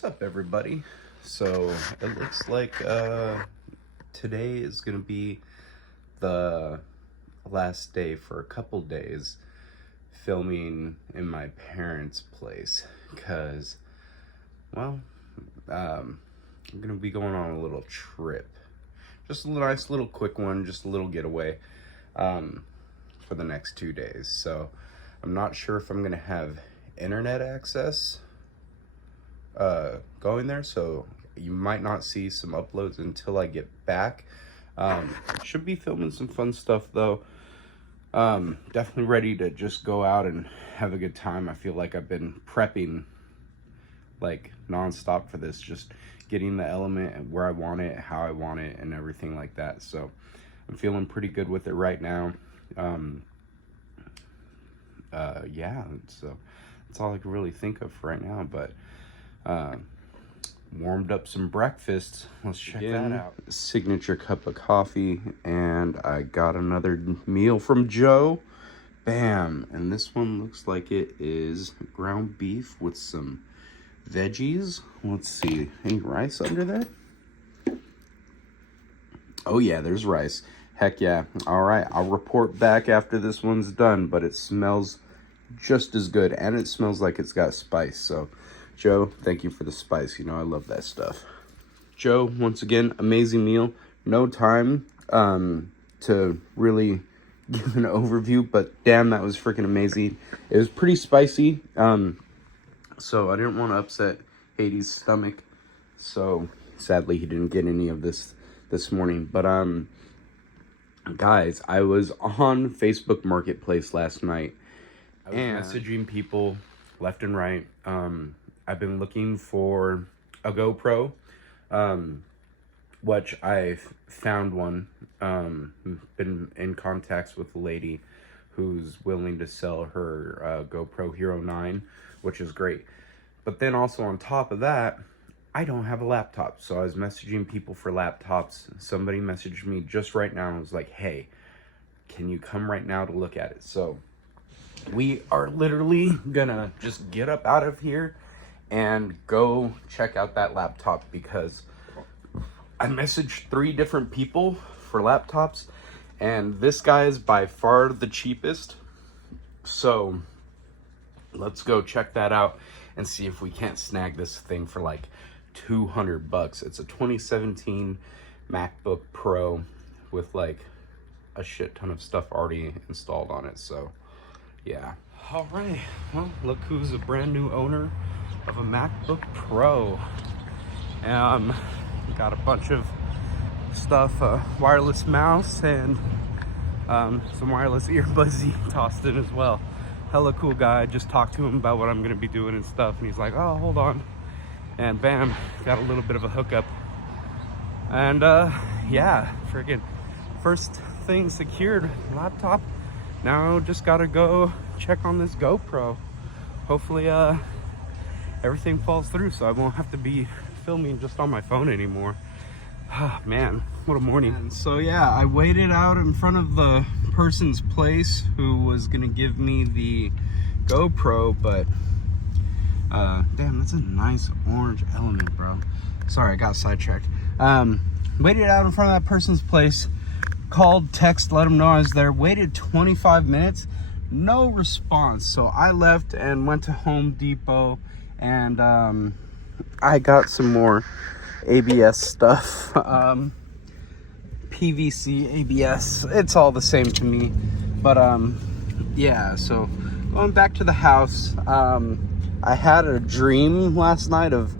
What's up, everybody? So it looks like today is gonna be the last day for a couple days filming in my parents' place because, well, I'm gonna be going on a little trip. Just a nice little quick one, just a little getaway for the next 2 days. So I'm not sure if I'm gonna have internet access going there, so you might not see some uploads until I get back. Should be filming some fun stuff though. Definitely ready to just go out and have a good time. I feel like I've been prepping like non-stop for this, just getting the element where I want it, how I want it, and everything like that. So I'm feeling pretty good with it right now. Yeah, so that's all I can really think of for right now. But warmed up some breakfast. Let's check that out. Signature cup of coffee, and I got another meal from Joe. Bam. And this one looks like it is ground beef with some veggies. Let's see, any rice under there? Oh yeah, there's rice. Heck yeah. All right, I'll report back after this one's done, but it smells just as good, and it smells like it's got spice. So Joe, thank you for the spice. You know I love that stuff. Joe, once again, amazing meal. No time to really give an overview, but damn, that was freaking amazing. It was pretty spicy, so I didn't want to upset Hades' stomach. So sadly, he didn't get any of this morning. But guys, I was on Facebook Marketplace last night. I was messaging people left and right. I've been looking for a GoPro, which I've found one. Been in contacts with a lady who's willing to sell her GoPro Hero 9, which is great. But then also on top of that, I don't have a laptop. So I was messaging people for laptops. Somebody messaged me just right now and was like, hey, can you come right now to look at it? So we are literally gonna just get up out of here and go check out that laptop, because I messaged 3 different people for laptops, and this guy is by far the cheapest. So let's go check that out and see if we can't snag this thing for like $200. It's a 2017 MacBook Pro with like a shit ton of stuff already installed on it. So yeah. All right, well, look who's a brand new owner of a MacBook Pro. Got a bunch of stuff, wireless mouse and some wireless earbuds he tossed in as well. Hella cool guy. Just talked to him about what I'm gonna be doing and stuff, and he's like, oh, hold on, and bam, got a little bit of a hookup. And yeah, freaking first thing secured, laptop. Now just gotta go check on this GoPro. Hopefully everything falls through so I won't have to be filming just on my phone anymore. Oh, man, what a morning. And so yeah, I waited out in front of the person's place who was gonna give me the GoPro, but damn, that's a nice orange element, bro. Sorry, I got sidetracked. Waited out in front of that person's place, called, text, let them know I was there, waited 25 minutes, no response. So I left and went to Home Depot, and I got some more ABS stuff. PVC, ABS, it's all the same to me. But yeah, so going back to the house, I had a dream last night of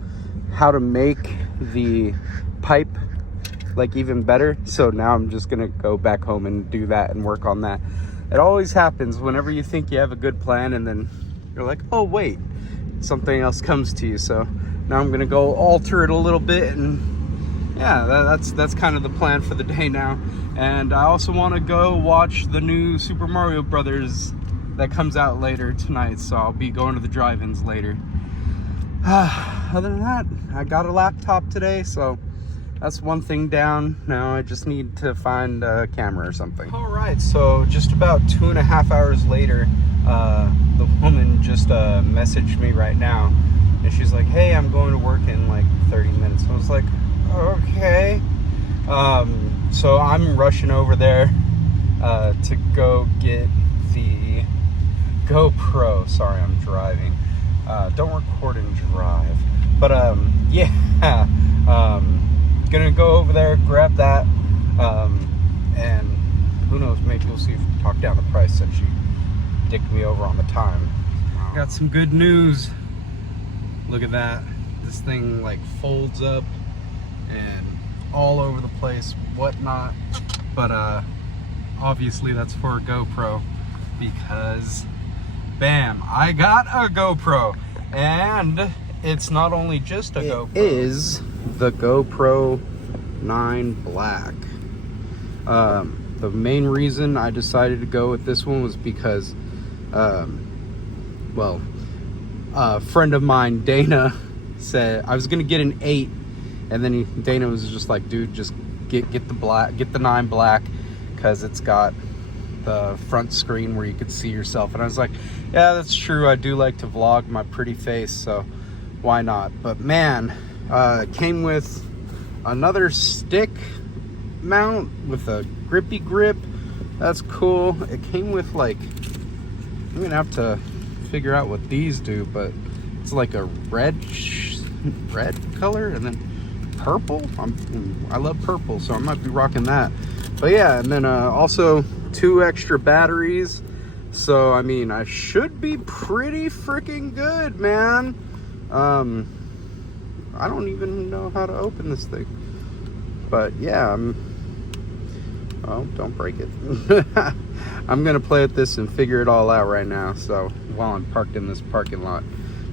how to make the pipe like even better. So now I'm just gonna go back home and do that and work on that. It always happens whenever you think you have a good plan and then you're like, oh wait, something else comes to you. So now I'm gonna go alter it a little bit, and yeah, that's kind of the plan for the day now. And I also want to go watch the new Super Mario Brothers that comes out later tonight, so I'll be going to the drive-ins later. Other than that, I got a laptop today, so that's one thing down. Now I just need to find a camera or something. All right, so just about 2.5 hours later, the woman just messaged me right now And she's like, hey, I'm going to work in like 30 minutes. I was like, okay. So I'm rushing over there to go get the GoPro. Sorry, I'm driving. Don't record and drive. But yeah, gonna go over there, grab that, and who knows, maybe we'll see if we can talk down the price since she dicked me over on the time. Got some good news. Look at that. This thing like folds up and all over the place, whatnot. But obviously that's for a GoPro, because bam, I got a GoPro. And it's not only just a GoPro. It is the GoPro 9 Black. The main reason I decided to go with this one was because, well, a friend of mine, Dana, said I was gonna get an 8, and then Dana was just like, dude, just get the 9 Black, because it's got the front screen where you could see yourself. And I was like, yeah, that's true, I do like to vlog my pretty face, so why not? But man, it came with another stick mount with a grippy grip. That's cool. It came with like, I'm gonna have to figure out what these do, but it's like a red color and then purple. I love purple, so I might be rocking that. But yeah, and then also 2 extra batteries. So I mean, I should be pretty freaking good, man. I don't even know how to open this thing, but yeah, oh, don't break it. I'm gonna play with this and figure it all out right now, so while I'm parked in this parking lot.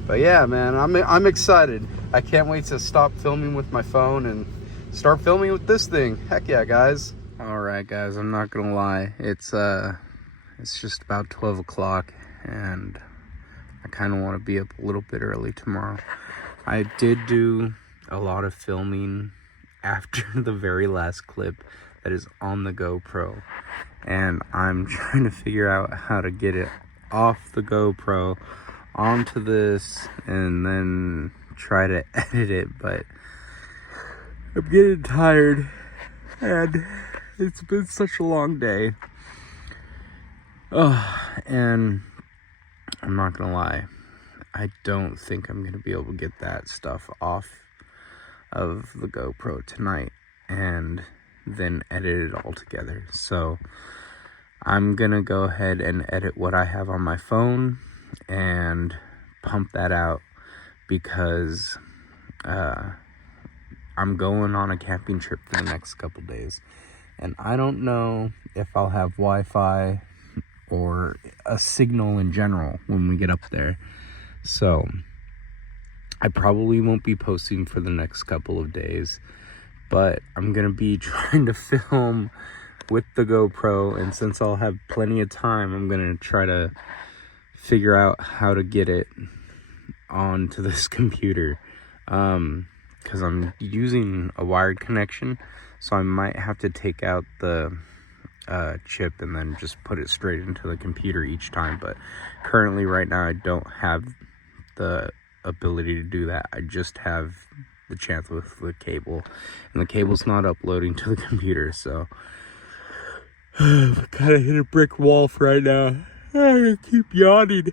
But yeah, man, I'm excited. I can't wait to stop filming with my phone and start filming with this thing. Heck yeah, guys. All right, guys, I'm not gonna lie, it's just about 12 o'clock and I kind of want to be up a little bit early tomorrow. I did do a lot of filming after the very last clip that is on the GoPro, and I'm trying to figure out how to get it off the GoPro onto this and then try to edit it, but I'm getting tired and it's been such a long day. And I'm not gonna lie, I don't think I'm gonna be able to get that stuff off of the GoPro tonight and then edit it all together. So I'm gonna go ahead and edit what I have on my phone and pump that out, because I'm going on a camping trip for the next couple days, and I don't know if I'll have Wi-Fi or a signal in general when we get up there. So I probably won't be posting for the next couple of days, but I'm gonna be trying to film with the GoPro, and since I'll have plenty of time, I'm gonna try to figure out how to get it onto this computer, because I'm using a wired connection, so I might have to take out the chip and then just put it straight into the computer each time. But currently right now I don't have the ability to do that. I just have the chance with the cable, and the cable's not uploading to the computer, so I kind of hit a brick wall for right now. I keep yawning.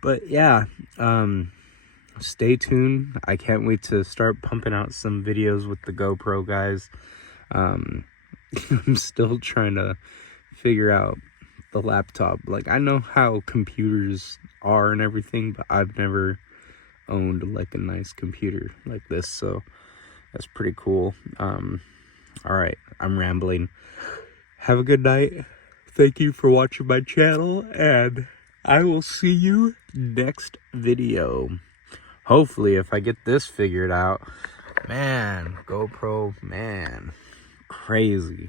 But yeah, stay tuned. I can't wait to start pumping out some videos with the GoPro, guys. I'm still trying to figure out the laptop. Like, I know how computers are and everything, but I've never owned like a nice computer like this, so that's pretty cool. All right, I'm rambling. Have a good night. Thank you for watching my channel, and I will see you next video. Hopefully, if I get this figured out. Man, GoPro, man, crazy.